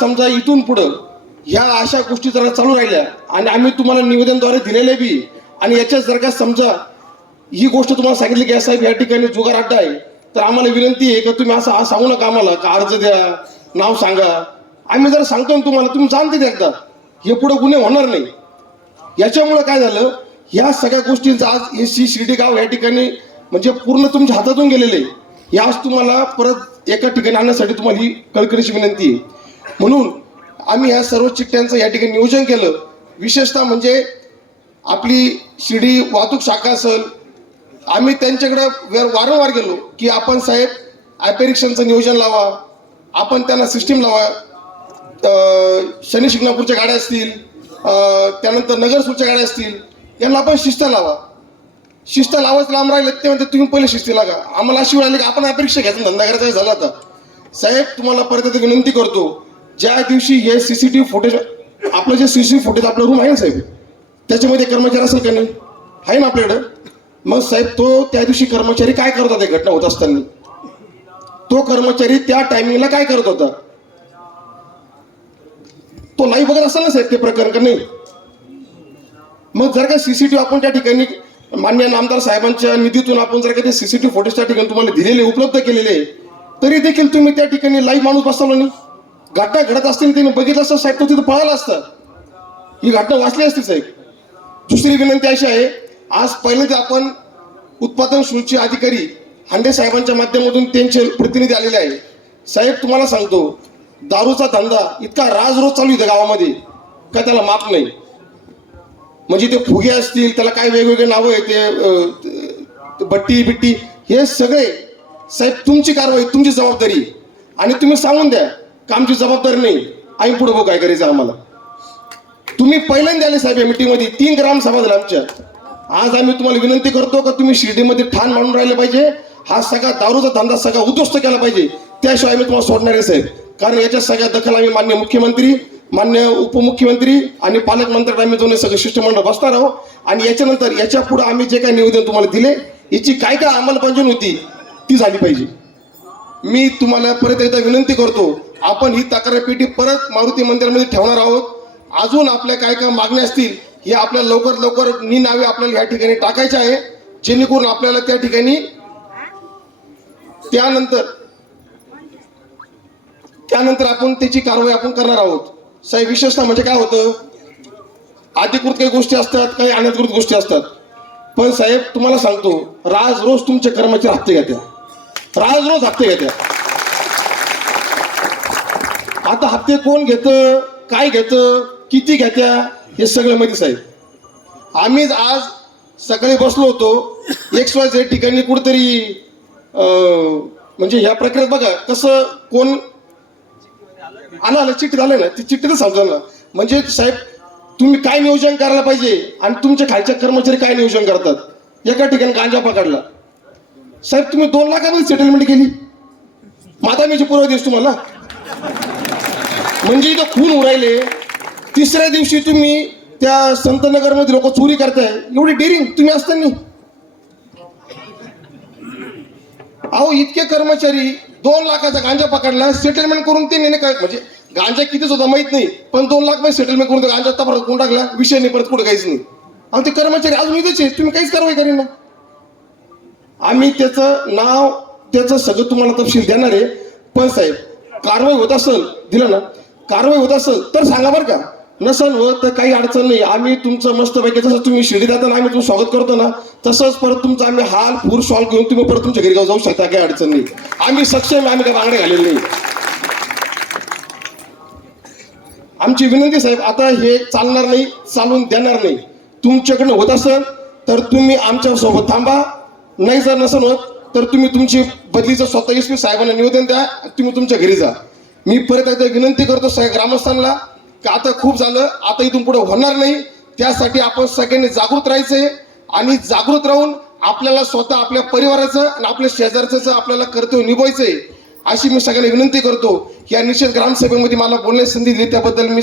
समजा इथून पुढं ह्या अशा गोष्टी जरा चालू राहिल्या आणि आम्ही तुम्हाला निवेदनद्वारे दिलेले बी आणि याच्यात जर का समजा ही गोष्ट तुम्हाला सांगितली की साहेब या ठिकाणी जुगार अड्डा आहे, तर आम्हाला विनंती आहे की तुम्ही असं सांगू नका आम्हाला का अर्ज द्या, नाव सांगा. आम्ही जर सांगतो तुम्हाला, तुम्ही जाणते ते एकदा हे पुढे गुन्हे होणार नाही. याच्यामुळे काय झालं, ह्या सगळ्या गोष्टींचा आज एसी शिर्डी गाव या ठिकाणी म्हणजे पूर्ण तुमच्या हातातून गेलेले. याच तुम्हाला परत एका ठिकाणी आणण्यासाठी तुम्हाला ही कळकळीची विनंती आहे. म्हणून आम्ही ह्या सर्व चिठ्ठ्यांचं या ठिकाणी नियोजन केलं. विशेषतः म्हणजे आपली शिर्डी वाहतूक शाखा असेल, आम्ही त्यांच्याकडे वारंवार गेलो की आपण साहेब ॲपेरिक्शनचं नियोजन लावा, आपण त्यांना सिस्टीम लावा, शनी शिंगणापूरच्या गाड्या असतील, त्यानंतर नगरसूरच्या गाड्या असतील, यांना आपण शिस्त लावा. शिस्त लावाच लांब राहिले ते म्हणते तुम्ही पहिले शिस्ती लागा. आम्हाला अशी वेळ आली की आपण अपेक्षा घ्यायचा धंदा करायचा झाला. आता साहेब तुम्हाला परत विनंती करतो, ज्या दिवशी हे सीसीटीव्ही फुटेज आपलं जे सीसीटीव्ही फुटेज आपलं रूम आहे ना साहेब, त्याच्यामध्ये कर्मचारी असेल का नाही, आहे ना आपल्याकडं. मग साहेब तो त्या दिवशी कर्मचारी काय करत होता, घटना होत असताना तो कर्मचारी त्या टायमिंगला काय करत होता, तो लाईव्ह बघत असेल ना साहेब ते प्रकरण का नाही. मग जर का सीसीटीव्ही आपण त्या ठिकाणी मान्य आमदार साहेबांच्या निधीतून आपण जर का ते सीसीटीव्ही फुटेज त्या ठिकाणी तुम्हाला दिलेले उपलब्ध केलेले, तरी देखील तुम्ही त्या ठिकाणी लाईव्ह माणूस बसवला नाही. घटना घडत असतील त्याने बघितलं असतं साहेब, तो तिथं पळाला असता, ही घटना वाचली असती साहेब. दुसरी विनंती अशी आहे, आज पहिल्यांदा आपण उत्पादन शुल्कचे अधिकारी हांडे साहेबांच्या माध्यमातून त्यांचे प्रतिनिधी आलेले आहे. साहेब तुम्हाला सांगतो, दारूचा धंदा इतका राजरोज चालू इथं गावामध्ये का त्याला माप नाही. म्हणजे ते फुगे असतील, त्याला काय वेगवेगळे नावं आहे, ते बट्टी बिट्टी, हे सगळे साहेब तुमची कारवाई, तुमची जबाबदारी. आणि तुम्ही सांगून द्या का आमची जबाबदारी नाही, आम्ही पुढे बघू काय करायचं आम्हाला. तुम्ही पहिल्यांदा आले साहेब या मीटिंगमध्ये, 3 ग्राम सभा झाल्या आमच्या. आज आम्ही तुम्हाला विनंती करतो का तुम्ही शिर्डीमध्ये ठाण मांडून राहिले पाहिजे, हा सगळा दारूचा धंदा सगळा उद्ध्वस्त केला पाहिजे, त्याशिवाय आम्ही तुम्हाला सोडणार आहे साहेब. कारण याच्या सगळ्या दखल आम्ही मान्य मुख्यमंत्री, मान्य उपमुख्यमंत्री आणि पालकमंत्र्यांना आम्ही दोन्ही सगळं शिष्टमंडळ बसणार आहोत. आणि याच्यानंतर याच्या पुढे आम्ही जे काही निवेदन तुम्हाला दिले, याची काय काय अंमलबजावणी होती ती झाली पाहिजे. मी तुम्हाला परत एकदा विनंती करतो, आपण ही तक्रार पेटी परत मारुती मंदिरामध्ये ठेवणार आहोत. अजून आपल्या काय काय मागण्या असतील हे आपल्याला लवकर नावे आपल्याला या ठिकाणी टाकायचे आहे, जेणेकरून आपल्याला त्या ठिकाणी त्यानंतर आपण त्याची कारवाई आपण करणार आहोत. साहेब विशेषतः म्हणजे काय होतं, अधिकृत काही गोष्टी असतात, काही अनधिकृत गोष्टी असतात. पण साहेब तुम्हाला सांगतो, रोज तुमचे कर्मचारी हप्ते घेत्या, रोज हप्ते घेत्या. आता हप्ते कोण घेतं, काय घेतं, किती घेत्या, हे सगळं माहिती साहेब. आम्ही आज सकाळी बसलो होतो XYZ ठिकाणी कुठेतरी, म्हणजे ह्या प्रक्रियेत बघा कसं कोण आला चिठ्ठी आलं ना, ती चिठ्ठी तर समजा. म्हणजे साहेब तुम्ही काय नियोजन करायला पाहिजे आणि तुमच्या खालच्या कर्मचारी काय नियोजन करतात. एका ठिकाणी गांजा पकडला साहेब, तुम्ही 2 लाखामध्ये सेटलमेंट केली. माझा मी पुरावा देस तुम्हाला. म्हणजे इथं खून उरायले, तिसऱ्या दिवशी तुम्ही त्या संतनगरमध्ये लोक चोरी करताय, एवढी डेअरिंग तुम्ही असताना. अहो इतके कर्मचारी 2 लाखाचा गांजा पकडला, सेटलमेंट करून ते नेणे काय, म्हणजे गांजा कितीच होता माहित नाही, पण 2 लाख मध्ये सेटलमेंट करून गांजा परत कोण टाकला, विषय नाही, परत कुठं काहीच नाही. आणि ते कर्मचारी अजून इथेच आहे, तुम्ही काहीच कारवाई करेन ना. आम्ही त्याचं नाव, त्याचं सगळं तुम्हाला तपशील देणार आहे. पण साहेब कारवाई होत असेल, दिलं ना, कारवाई होत असेल तर सांगा बरं का, नसेल होत तर काही अडचण नाही. आम्ही तुमचं मस्तपैकी जसं तुम्ही शिर्डी जाताना आम्ही तुमचं स्वागत करतो ना, तसंच परत तुमचं आम्ही हाल फूर सॉल्व घेऊन तुम्ही परत तुमच्या घरी जाऊ शकता, काही अडचण नाही. आम्ही सक्षम, आम्ही काही बांगडे घालेले नाही. आमची विनंती साहेब, आता हे चालणार नाही, चालून देणार नाही. तुमच्याकडनं होत असेल तर तुम्ही आमच्या सोबत थांबा, नाही जर नसेल होत तर तुम्ही तुमची बदलीचं स्वतः SP साहेबांना निवेदन द्या, तुम्ही तुमच्या घरी जा. मी परत एकदा विनंती करतो साहेब ग्रामस्थांना की आता खूप झालं, आता इथून पुढे होणार नाही. त्यासाठी आपण सगळ्यांनी जागृत राहायचंय आणि जागृत राहून आपल्याला स्वतः आपल्या परिवाराचं आणि आपल्या शेजारचं आपल्याला कर्तव्य निभवायचंय, अशी मी सगळ्यांना विनंती करतो. या निश्चित ग्रामसभेमध्ये मला बोलण्याची संधी दिली त्याबद्दल मी